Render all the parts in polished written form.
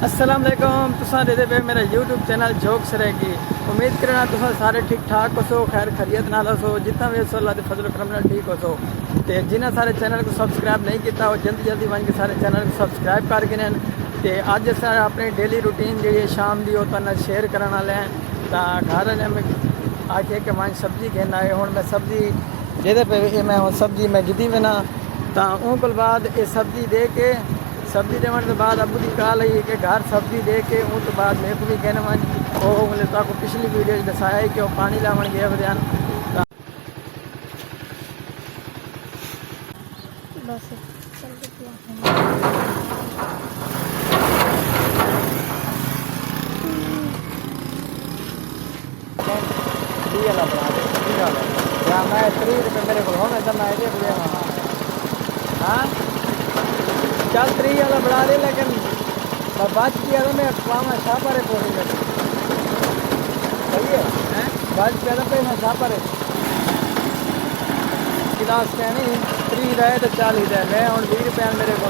अस्सलाम वालेकुम। तुसां दे पे मेरा यूट्यूब चैनल जोक्स रहेगी। उम्मीद करना तुसां सारे ठीक ठाक हो सो, खैर खैरियत नाल हो सो, जितना भी हो अल्लाह दे फजल करम नाल ठीक हो सो। ते जिन्हें सारे चैनल को सब्सक्राइब नहीं किया वो जल्दी जल्दी बन के सारे चैनल को सब्सक्राइब करके ने। ते अज अस अपनी डेली रूटीन जी शाम की वो शेयर करने वाले हैं। तो घर ने में आके कि मैं सब्जी घेन आए हूँ, मैं सब्जी जेदे पे मैं हूँ सब्जी मैं गिदी में ना। तो उन बाद ये सब्जी दे के सब्जी देने के बाद अबू की कॉल आई कि घर सब्जी दे के उस तो बाद मेरे को भी कहना मन वो मतलब आपको पिछली वीडियो दसाया है कि वो पानी लावन गया बयान बस मैं 30 रुपये मेरे को होने तो मैं हाँ चल 30 वाला बढ़ा दे, लेकिन बच गया तो मैं पावा छापरे पौड़ी में सही है बच गया तो मैं छापरे गिलास पे नहीं 30 रहे तो 40 है। मैं हूँ 20 रुपये मेरे को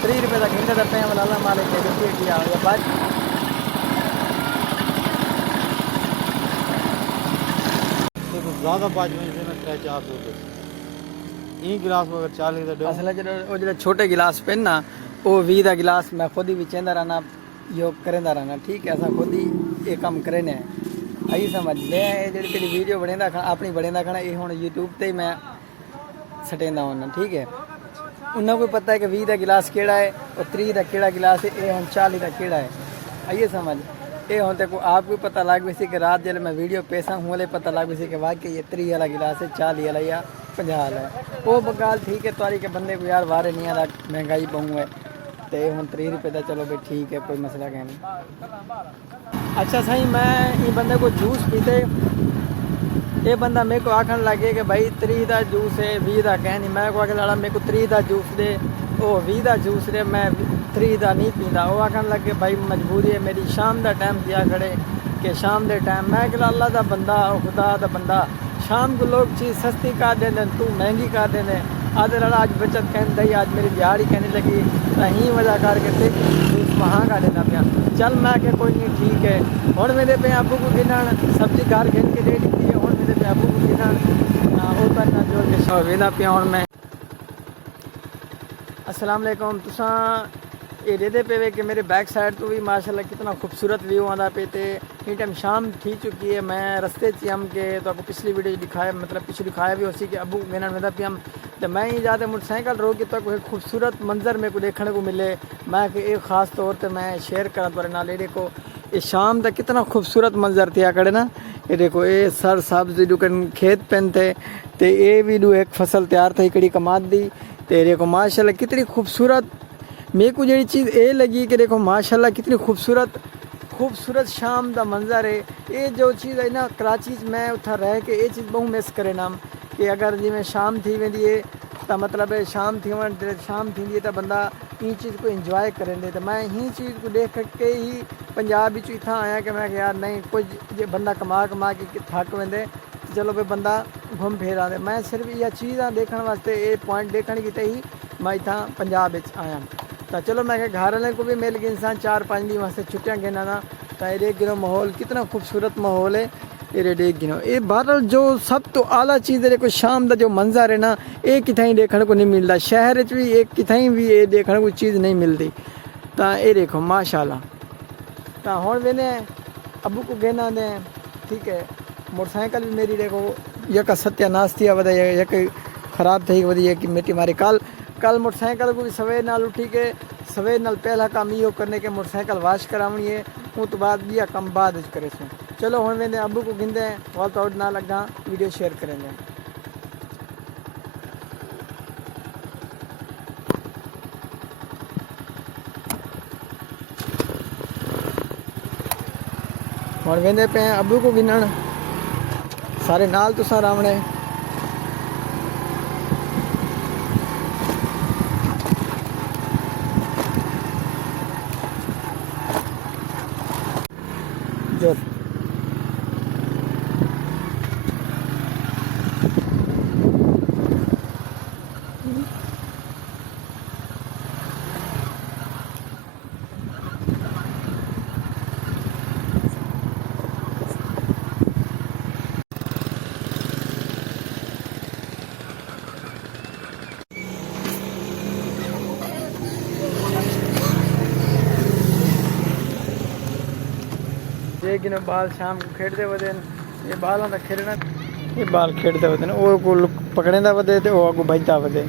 30 रुपये का घंटे का पे वाला मारे के किया बच ज़्यादा पाँच मिनट में 3-4 गिलास अगर 40 असल जो छोटे गिलास पे ना वो 20 का गिलास मैं खुद ही चेंदा रहना योग करेंदा रहना। ठीक है, असा खुद ही ये काम करें आई समझ मैं जी तेरी वीडियो बनेंदा खाना अपनी बनेंदा खाना ये हूँ यूट्यूब ते ही मैं सटेंदा होना। ठीक है, उन्हें को पता है कि 20 का गिलास केड़ा है और 30 का केड़ा गिलास है, ये हूँ 40 का केड़ा है। आइए समझ ये हूँ तो आपको पता लग भी सी कि रात जब मैं वीडियो पेशा हूँ वाले पता लग भी सी कि वाकई ये 30 वाला गिलास है 40 वाला या 50 वाला है। वो बगाल ठीक है तारी के बंदे को यार वारे नहीं आ महंगाई बहु है तो ये हूँ 30 रुपये का चलो भाई ठीक है कोई मसला क्या नहीं। अच्छा सही मैं ये बंदे को जूस पीते ये बंदा मेरे को आखन लगे कि भाई 30 का जूस है 20 का कह नहीं। मैं को आके लड़ा मेरे को 30 का जूस दे वो 20 का जूस दे मैं 30 का नहीं पीता। वो आखन लगे भाई मजबूरी है मेरी शाम का टाइम दिया खड़े कि शाम के टाइम मैं कि अल्लाह का बंदा खुदा का बंदा शाम को लोग चीज़ सस्ती कर देने तू महंगी कर देने आधे लड़ा आज बचत कहने दही आज मेरी दिहाड़ी कहने लगी ही वजह करके देख जूस वहाँ का देना पाया। चल मैं कि कोई नहीं ठीक है हूँ मेरे पे आपू को गिनन सब्जी घर गिन के दे दी है हूँ मेरे पे आपू को गिनन होता ना जोड़ के वेदा पिया हूँ मैं। अस्सलाम वालेकुम तुसा ये दे पे वे कि मेरे बैक साइड तो भी माशाल्लाह कितना खूबसूरत व्यू आंदा पे थे। इन टाइम शाम थी चुकी है मैं रस्ते च हम के तो आपको पिछली वीडियो दिखाया मतलब पिछली दिखाया भी उसी के अबू मेना में भी हम तो मैं ही ज़्यादा मोटरसाइकिल रोक के तो कोई खूबसूरत मंजर मेरे को देखने को मिले मैं कि एक ख़ास तौर पर मैं शेयर करा तुम्हारे नाल। ये देखो ये शाम तक कितना खूबसूरत मंजर थे आकड़े ना। ये देखो ये सर सब्ज दुकन खेत पेन थे तो ये भी दो एक फसल तैयार थी कड़ी कमाद दी तो देखो माशाल्लाह कितनी खूबसूरत मेरे को जी चीज़ ये लगी कि देखो माशाल्लाह कितनी खूबसूरत शाम का मंजर है। ये जो चीज़ है ना कराची मैं उठा रह के ये चीज़ बहुत मिस करे ना कि अगर जिमें शाम थी वेंदी है तो मतलब है शाम थी शाम थी तो बंदा इन चीज़ को इंजॉय करेंगे। तो मैं ही चीज़ को देख के ही पंजाब इतना आया कि मैं यार नहीं कुछ जो बंदा कमा के थक वेंदे चलो भाई बंदा घूम फिर आते। मैं सिर्फ यह चीज़ा देखने वास्ते ये पॉइंट देखने की ही मैं इतना पंजाब आया। तो चलो मैं घर वाले को भी मिल गई इंसान 4-5 दिन वास्ते छुट्टियाँ गिना ना तो ये देख गिनो माहौल कितना खूबसूरत माहौल है। ये देख गिनो ये बहरहाल जो सब तो आला चीज़ है देखो शाम का जो मंजर है ना ये कितनी देखने को नहीं मिलता शहर भी एक कितनी भी ये देखने को चीज़ नहीं मिलती। तो ये देखो माशाल्लाह तो हूँ वेने अबू को गिना दे ठीक है। मोटरसाइकिल भी मेरी देखो यक सत्यानाश थी वह यक ख़राब थी वही कि मिट्टी मारी कल मोटरसाइकिल को भी सवेर नाल उठी के सवेर नाल पहला काम यो करने के मोटरसाइकिल वाश करावनी है उस तो बाद बिया कम बाद करे सो। चलो हूँ वेंदे अबू को गिनते हैं वाल तो ना लगा वीडियो शेयर करेंगे। हूँ वेंदे पे अबू को गिनन सारे नाल तुसा रावणे जो लेकिन वो बाल शाम को खेडते वदे ये बालों का खेलना ये बाल खेडते वदे वो को पकड़ेंदा वदे ते वो अगू भजदा वदे